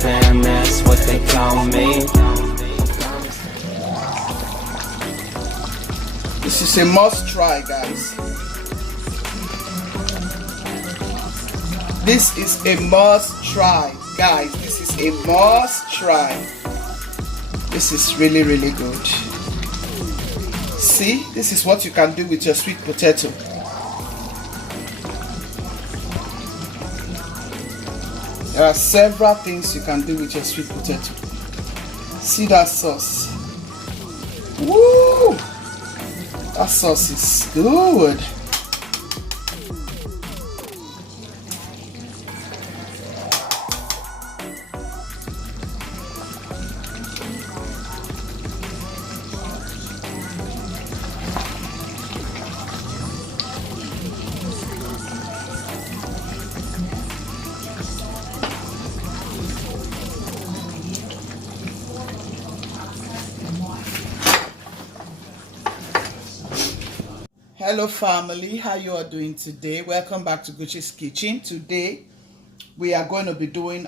fam, that's what they call me. This is a must try, guys. This is a must try, guys. This is a must try. This is really, really good. See, this is what you can do with your sweet potato. There are several things you can do with your sweet potato. See that sauce? Woo! That sauce is good. Hello family, how you are doing today? Welcome back to Gucci's Kitchen. Today we are going to be doing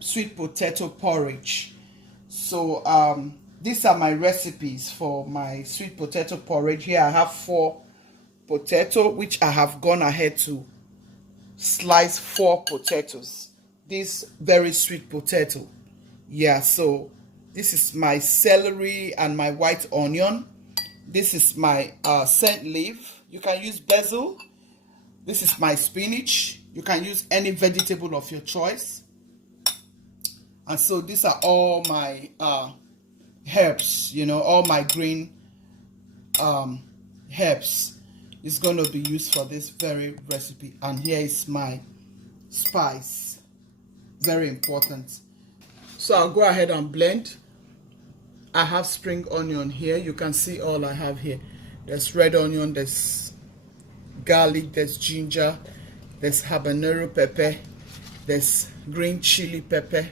sweet potato porridge. So these are my recipes for my sweet potato porridge. Here I have 4 potato, which I have gone ahead to slice 4 potatoes. This very sweet potato. Yeah, so this is my celery and my white onion. This is my scent leaf. You can use basil. This is my spinach. You can use any vegetable of your choice. And so these are all my herbs, you know, all my green herbs is going to be used for this very recipe. And here is my spice. Very important. So I'll go ahead and blend. I have spring onion here. You can see all I have here. There's red onion, there's garlic, there's ginger, there's habanero pepper, there's green chili pepper,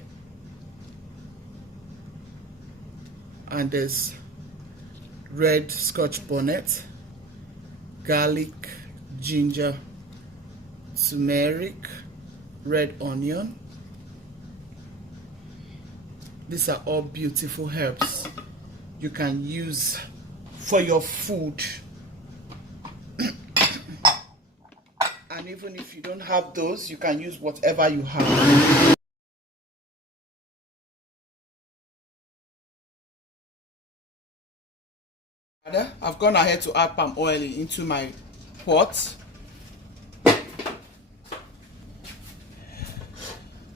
and there's red scotch bonnet, garlic, ginger, turmeric, red onion. These are all beautiful herbs you can use for your food. And even if you don't have those, you can use whatever you have. I've gone ahead to add palm oil into my pot.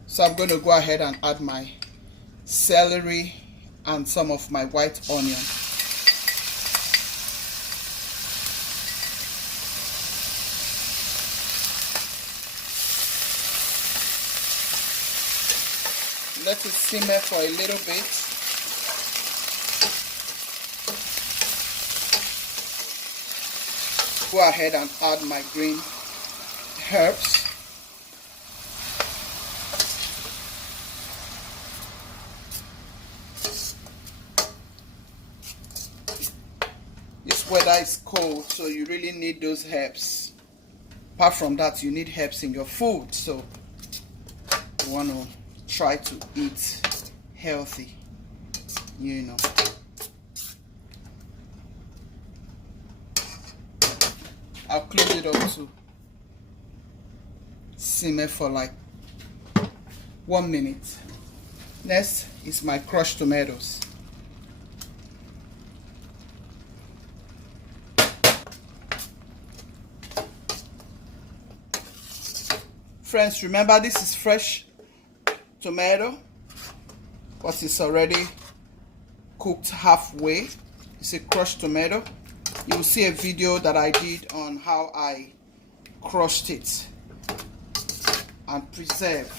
So I'm going to go ahead and add my celery and some of my white onion. Let it simmer for a little bit. Go ahead and add my green herbs. This weather is cold, so you really need those herbs. Apart from that, you need herbs in your food, so you want to try to eat healthy, you know. I'll close it up to simmer for like 1 minute. Next is my crushed tomatoes. Friends, remember this is fresh tomato, but it's already cooked halfway. It's a crushed tomato. You will see a video that I did on how I crushed it and preserve.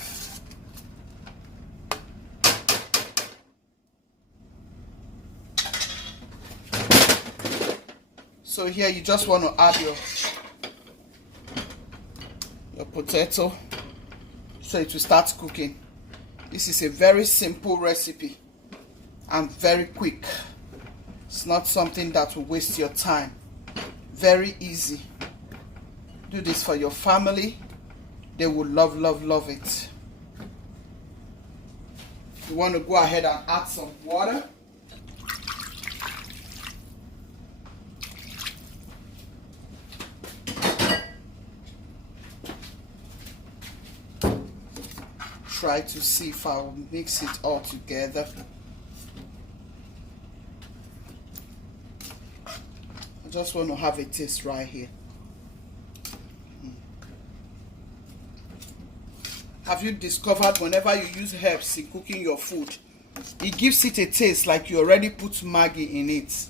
So here you just want to add your potato so it will start cooking. This is a very simple recipe and very quick. It's not something that will waste your time. Very easy. Do this for your family. They will love, love, love it. You want to go ahead and add some water. Try to see if I will mix it all together. I just want to have a taste right here. Have you discovered whenever you use herbs in cooking your food, it gives it a taste like you already put maggi in it,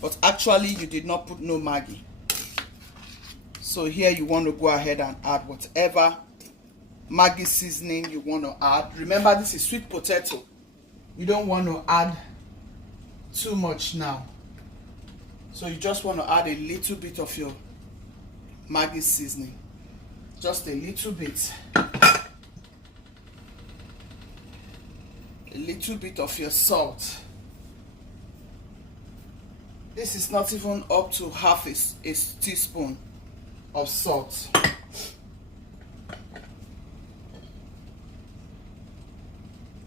but actually you did not put no maggi. So here you want to go ahead and add whatever maggi seasoning you want to add. Remember, this is sweet potato. You don't want to add too much now. So you just want to add a little bit of your maggi seasoning. Just a little bit. A little bit of your salt. This is not even up to half a teaspoon of salt.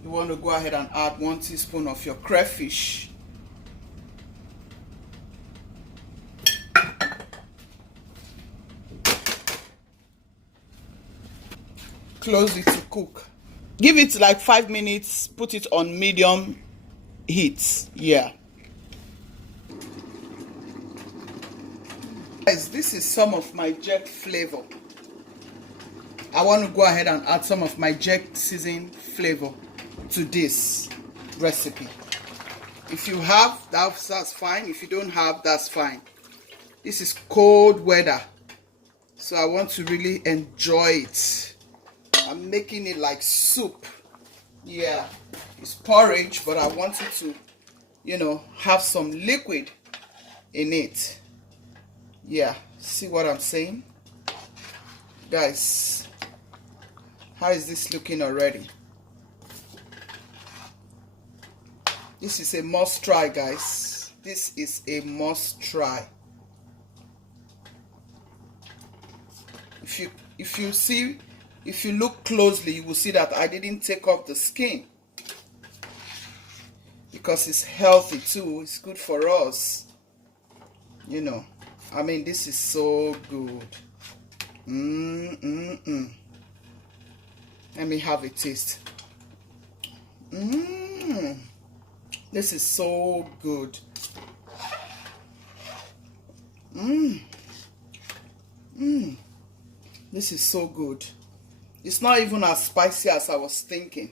You want to go ahead and add 1 teaspoon of your crayfish. Close it to cook. Give it like 5 minutes. Put it on medium heat. Yeah. Guys, this is some of my jerk flavor. I want to go ahead and add some of my jerk season flavor to this recipe. If you have, that's fine. If you don't have, that's fine. This is cold weather, so I want to really enjoy it. I'm making it like soup. Yeah, it's porridge, but I want it to, you know, have some liquid in it. Yeah, see what I'm saying? Guys, how is this looking already? This is a must try, guys. This is a must try. If you look closely, you will see that I didn't take off the skin, because it's healthy too. It's good for us. You know, I mean, this is so good. Let me have a taste. This is so good. This is so good. It's not even as spicy as I was thinking.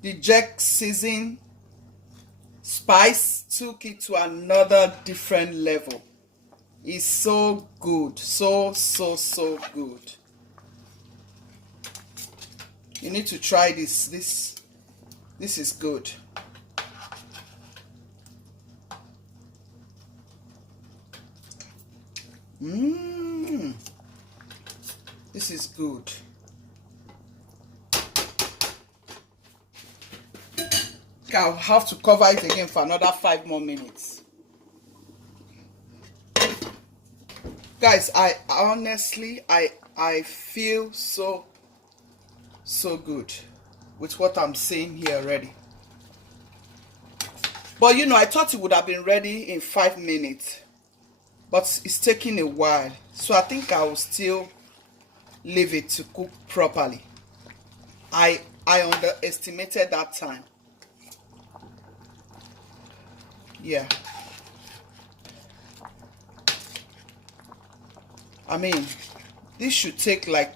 The jerk season spice took it to another different level. It's so good. So good. You need to try this. This is good. This is good. I'll have to cover it again for another 5 more minutes. Guys, I honestly, I feel so good with what I'm seeing here already. But you know, I thought it would have been ready in 5 minutes, but it's taking a while. So I think I will still leave it to cook properly. I underestimated that time. Yeah. I mean, this should take like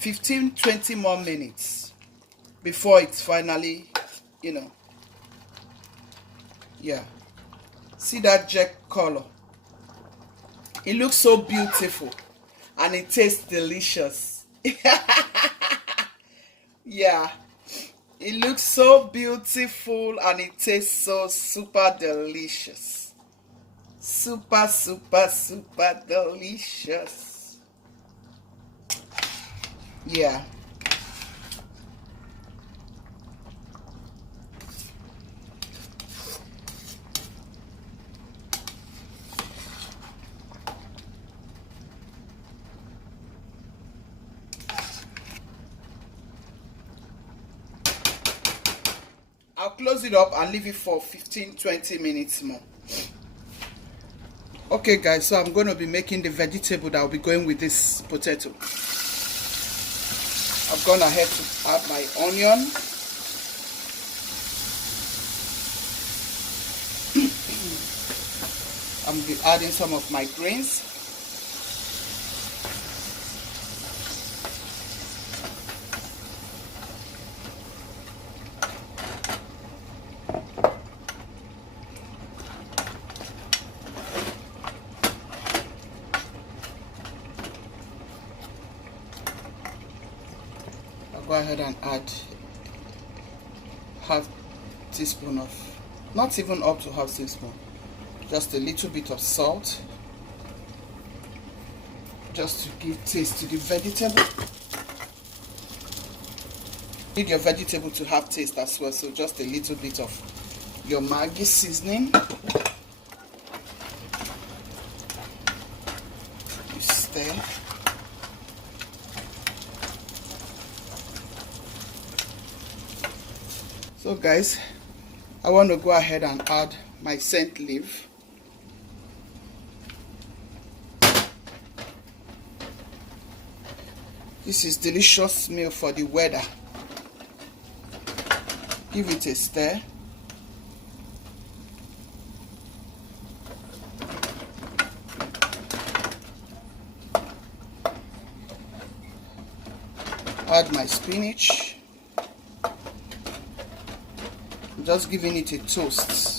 15-20 more minutes before it's finally, you know. Yeah. See that jerk color? It looks so beautiful and it tastes delicious. Yeah. It looks so beautiful and it tastes so super delicious. Super delicious. Yeah. I'll close it up and leave it for 15-20 minutes more. Okay guys, so I'm going to be making the vegetable that will be going with this potato. I've gone ahead to add my onion. I'm be adding some of my greens. I'll go ahead and add half teaspoon of, not even up to half teaspoon, just a little bit of salt, just to give taste to the vegetable. You need your vegetable to have taste as well, so just a little bit of your maggi seasoning. You stir. So guys, I want to go ahead and add my scent leaf. This is delicious meal for the weather. Give it a stir. Add my spinach. Just giving it a toast.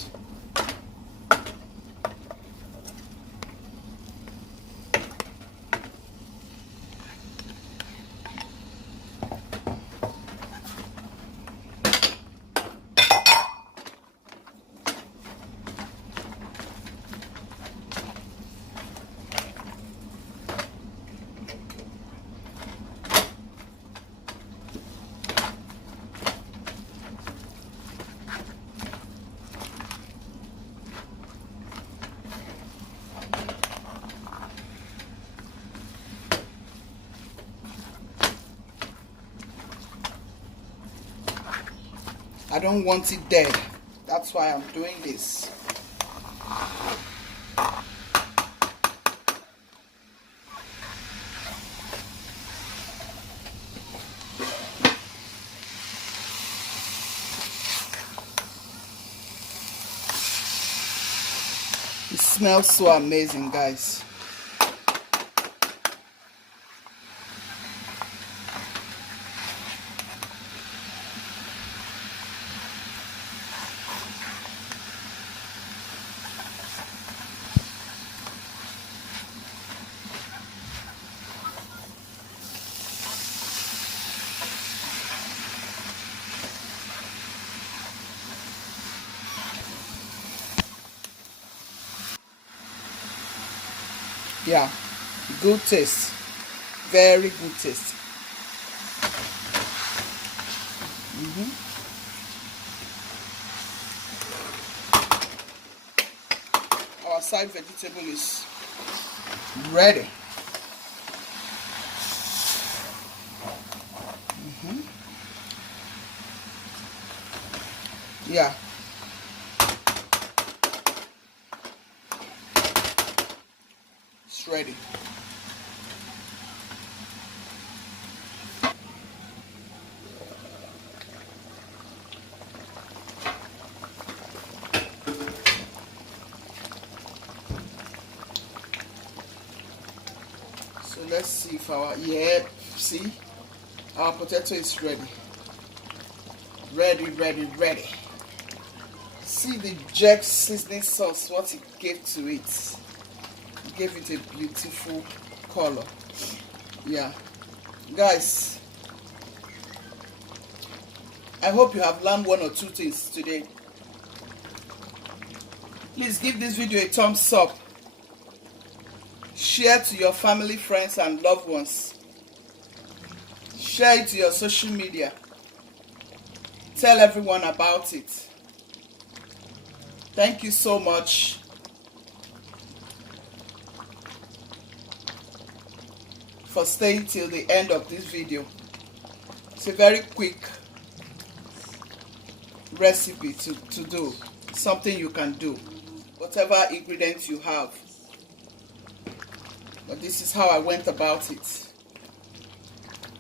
I don't want it dead. That's why I'm doing this. It smells so amazing, guys. Yeah, good taste, very good taste. Our side vegetable is ready. Yeah. It's ready. So let's see if our, see, our potato is ready. Ready. See the jerk seasoning sauce, what it gave to it. It gave it a beautiful color. Yeah. Guys, I hope you have learned one or two things today. Please give this video a thumbs up. Share to your family, friends, and loved ones. Share it to your social media. Tell everyone about it. Thank you so much for staying till the end of this video. It's a very quick recipe to do. Something you can do, whatever ingredients you have. But this is how I went about it.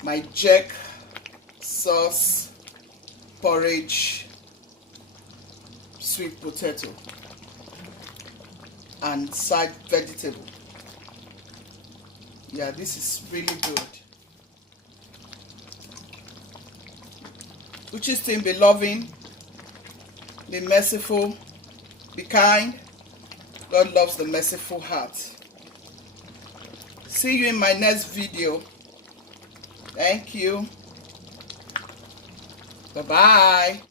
My jack sauce porridge sweet potato and side vegetable. Yeah, this is really good. Uchi's team, be loving, be merciful, be kind. God loves the merciful heart. See you in my next video. Thank you. Bye-bye.